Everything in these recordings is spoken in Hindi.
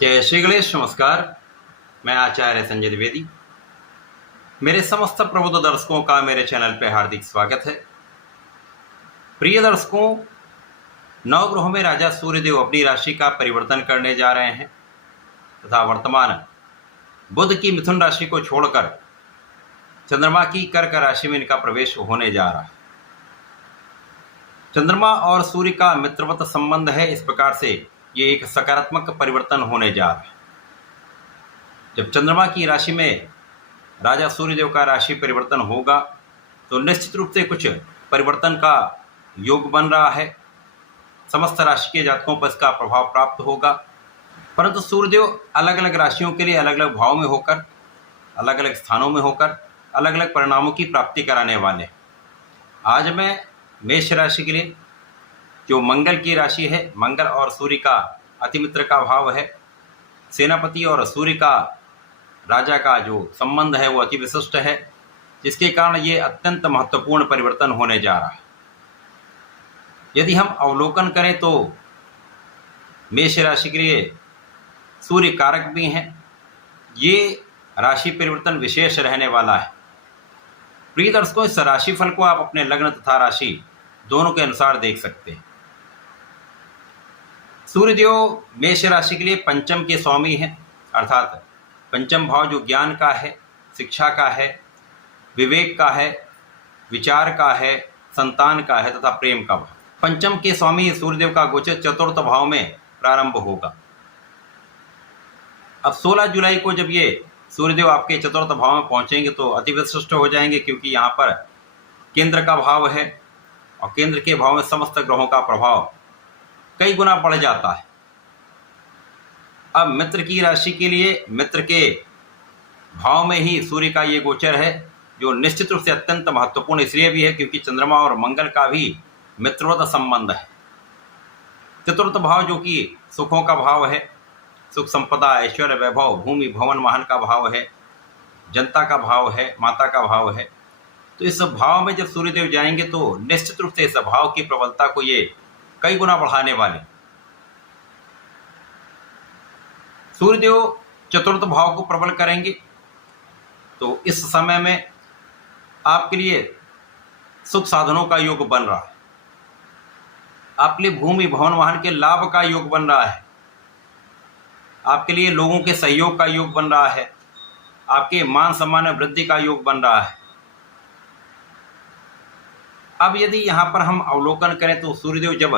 जय श्री गणेश। नमस्कार। मैं आचार्य संजय द्विवेदी। मेरे समस्त प्रबुद्ध दर्शकों का मेरे चैनल पे हार्दिक स्वागत है। प्रिय दर्शकों, नवग्रहों में राजा सूर्यदेव अपनी राशि का परिवर्तन करने जा रहे हैं तथा वर्तमान बुध की मिथुन राशि को छोड़कर चंद्रमा की कर्क राशि में इनका प्रवेश होने जा रहा है। चंद्रमा और सूर्य का मित्रवत संबंध है, इस प्रकार से ये एक सकारात्मक परिवर्तन होने जा रहा है। जब चंद्रमा की राशि में राजा सूर्यदेव का राशि परिवर्तन होगा तो निश्चित रूप से कुछ परिवर्तन का योग बन रहा है। समस्त राशि के जातकों पर इसका प्रभाव प्राप्त होगा, परंतु सूर्यदेव अलग अलग राशियों के लिए अलग अलग भाव में होकर, अलग अलग स्थानों में होकर अलग अलग परिणामों की प्राप्ति कराने वाले हैं। आज मैं मेष राशि के लिए, जो मंगल की राशि है, मंगल और सूर्य का अतिमित्र का भाव है, सेनापति और सूर्य का राजा का जो संबंध है वो अति विशिष्ट है, जिसके कारण ये अत्यंत महत्वपूर्ण परिवर्तन होने जा रहा है। यदि हम अवलोकन करें तो मेष राशि के लिए सूर्य कारक भी हैं। ये राशि परिवर्तन विशेष रहने वाला है। प्रिय दर्शकों, इस राशिफल को आप अपने लग्न तथा राशि दोनों के अनुसार देख सकते हैं। सूर्यदेव मेष राशि के लिए पंचम के स्वामी हैं, अर्थात पंचम भाव जो ज्ञान का है, शिक्षा का है, विवेक का है, विचार का है, संतान का है तथा प्रेम का भाव। पंचम के स्वामी सूर्यदेव का गोचर चतुर्थ भाव में प्रारंभ होगा। अब 16 जुलाई को जब ये सूर्यदेव आपके चतुर्थ भाव में पहुंचेंगे तो अति विशिष्ट हो जाएंगे, क्योंकि यहाँ पर केंद्र का भाव है और केंद्र के भाव में समस्त ग्रहों का प्रभाव कई गुना बढ़ जाता है। अब मित्र की राशि के लिए मित्र के भाव में ही सूर्य का ये गोचर है, जो निश्चित रूप से अत्यंत महत्वपूर्ण इसलिए भी है क्योंकि चंद्रमा और मंगल का भी मित्रवत संबंध है। चतुर्थ भाव जो कि सुखों का भाव है, सुख संपदा, ऐश्वर्य, वैभव, भूमि, भवन, वाहन का भाव है, जनता का भाव है, माता का भाव है। तो इस भाव में जब सूर्यदेव जाएंगे तो निश्चित रूप से इस भाव की प्रबलता को ये कई गुना बढ़ाने वाले। सूर्यदेव चतुर्थ भाव को प्रबल करेंगे तो इस समय में आपके लिए सुख साधनों का योग बन रहा है, आपके लिए भूमि, भवन, वाहन के लाभ का योग बन रहा है, आपके लिए लोगों के सहयोग का योग बन रहा है, आपके मान सम्मान में वृद्धि का योग बन रहा है। अब यदि यहाँ पर हम अवलोकन करें तो सूर्यदेव जब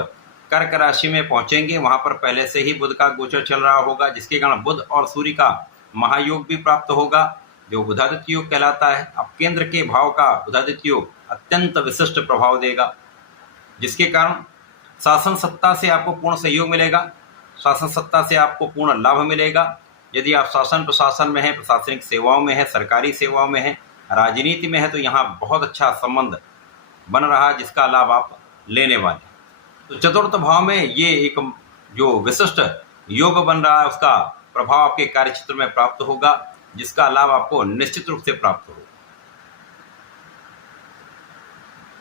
कर्क राशि में पहुंचेंगे, वहां पर पहले से ही बुध का गोचर चल रहा होगा, जिसके कारण बुध और सूर्य का महायोग भी प्राप्त होगा, जो बुधादित्य योग कहलाता है। अब केंद्र के भाव का बुधादित्य योग अत्यंत विशिष्ट प्रभाव देगा, जिसके कारण शासन सत्ता से आपको पूर्ण सहयोग मिलेगा, शासन सत्ता से आपको पूर्ण लाभ मिलेगा। यदि आप शासन प्रशासन में हैं, प्रशासनिक सेवाओं में हैं, सरकारी सेवाओं में हैं, राजनीति में है, तो यहाँ बहुत अच्छा संबंध बन रहा है, जिसका लाभ आप लेने वाले। तो चतुर्थ भाव में ये एक जो विशिष्ट योग बन रहा है, उसका प्रभाव आपके कार्यक्षेत्र में प्राप्त होगा, जिसका लाभ आपको निश्चित रूप से प्राप्त होगा।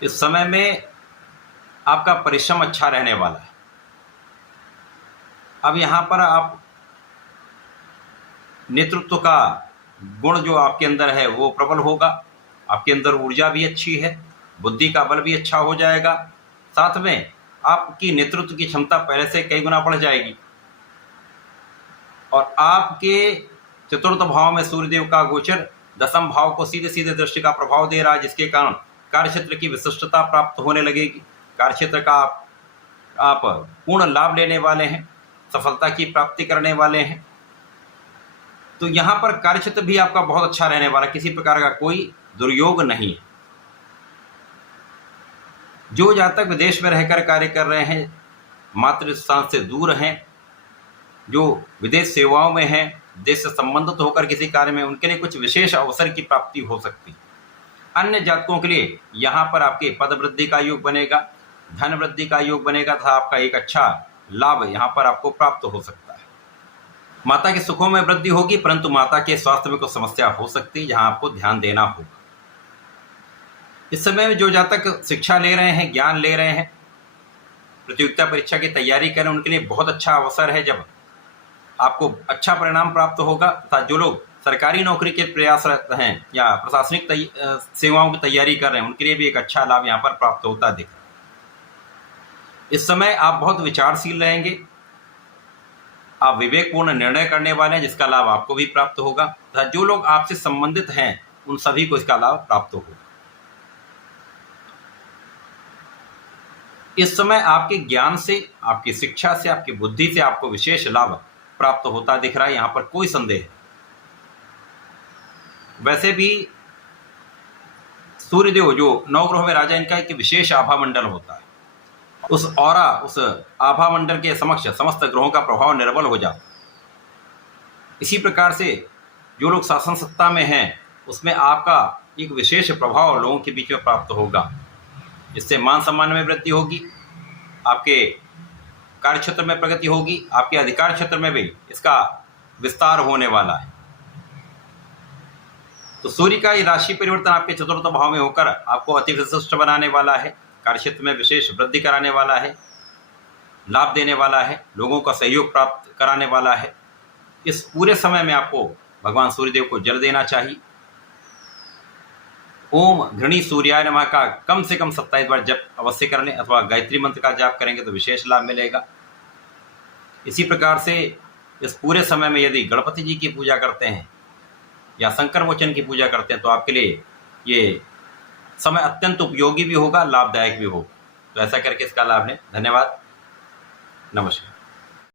इस समय में आपका परिश्रम अच्छा रहने वाला है। अब यहाँ पर आप नेतृत्व का गुण जो आपके अंदर है वो प्रबल होगा, आपके अंदर ऊर्जा भी अच्छी है, बुद्धि का बल भी अच्छा हो जाएगा, साथ में आपकी नेतृत्व की क्षमता पहले से कई गुना बढ़ जाएगी। और आपके चतुर्थ भाव में सूर्यदेव का गोचर दसम भाव को सीधे सीधे दृष्टि का प्रभाव दे रहा है, जिसके कारण कार्यक्षेत्र की विशिष्टता प्राप्त होने लगेगी। कार्यक्षेत्र का आप पूर्ण लाभ लेने वाले हैं, सफलता की प्राप्ति करने वाले हैं। तो यहाँ पर कार्यक्षेत्र भी आपका बहुत अच्छा रहने वाला, किसी प्रकार का कोई दुर्योग नहीं है। जो जातक विदेश में रहकर कार्य कर रहे हैं, मातृ स्थान से दूर हैं, जो विदेश सेवाओं में हैं, देश से संबंधित होकर किसी कार्य में, उनके लिए कुछ विशेष अवसर की प्राप्ति हो सकती है। अन्य जातकों के लिए यहाँ पर आपके पद वृद्धि का योग बनेगा, धन वृद्धि का योग बनेगा तथा आपका एक अच्छा लाभ यहाँ पर आपको प्राप्त हो सकता है। माता के सुखों में वृद्धि होगी, परंतु माता के स्वास्थ्य में कुछ समस्या हो सकती है, जहाँ आपको ध्यान देना होगा। इस समय जो जातक शिक्षा ले रहे हैं, ज्ञान ले रहे हैं, प्रतियोगिता परीक्षा की तैयारी करें, उनके लिए बहुत अच्छा अवसर है। जब आपको अच्छा परिणाम प्राप्त होगा तथा जो लोग सरकारी नौकरी के प्रयासरत हैं या प्रशासनिक सेवाओं की तैयारी कर रहे हैं उनके लिए भी एक अच्छा लाभ यहाँ पर प्राप्त होता दिख रहा है। इस समय आप बहुत विचारशील रहेंगे, आप विवेकपूर्ण निर्णय करने वाले हैं जिसका लाभ आपको भी प्राप्त होगा तथा जो लोग आपसे संबंधित हैं उन सभी को इसका लाभ प्राप्त होगा। इस समय आपके ज्ञान से, आपकी शिक्षा से, आपकी बुद्धि से आपको विशेष लाभ प्राप्त होता दिख रहा है, यहाँ पर कोई संदेह नहीं। वैसे भी सूर्यदेव जो नवग्रहों में राजा, इनका एक विशेष आभा मंडल होता है। उस ऑरा, उस आभा मंडल के समक्ष समस्त ग्रहों का प्रभाव निर्बल हो जाता है। इसी प्रकार से जो लोग शासन सत्ता में हैं उसमें आपका एक विशेष प्रभाव लोगों के बीच में प्राप्त होगा, जिससे मान सम्मान में वृद्धि होगी, आपके कार्य क्षेत्र में प्रगति होगी, आपके अधिकार क्षेत्र में भी इसका विस्तार होने वाला है। तो सूर्य का ये राशि परिवर्तन आपके चतुर्थ भाव में होकर आपको अति विशिष्ट बनाने वाला है, कार्य क्षेत्र में विशेष वृद्धि कराने वाला है, लाभ देने वाला है, लोगों का सहयोग प्राप्त कराने वाला है। इस पूरे समय में आपको भगवान सूर्यदेव को जल देना चाहिए। ओम घृणी सूर्याय नमः का कम से कम 27 बार जप अवश्य कर लें अथवा गायत्री मंत्र का जाप करेंगे तो विशेष लाभ मिलेगा। इसी प्रकार से इस पूरे समय में यदि गणपति जी की पूजा करते हैं या शंकर मोचन की पूजा करते हैं तो आपके लिए ये समय अत्यंत उपयोगी भी होगा, लाभदायक भी होगा। तो ऐसा करके इसका लाभ लें। धन्यवाद, नमस्कार।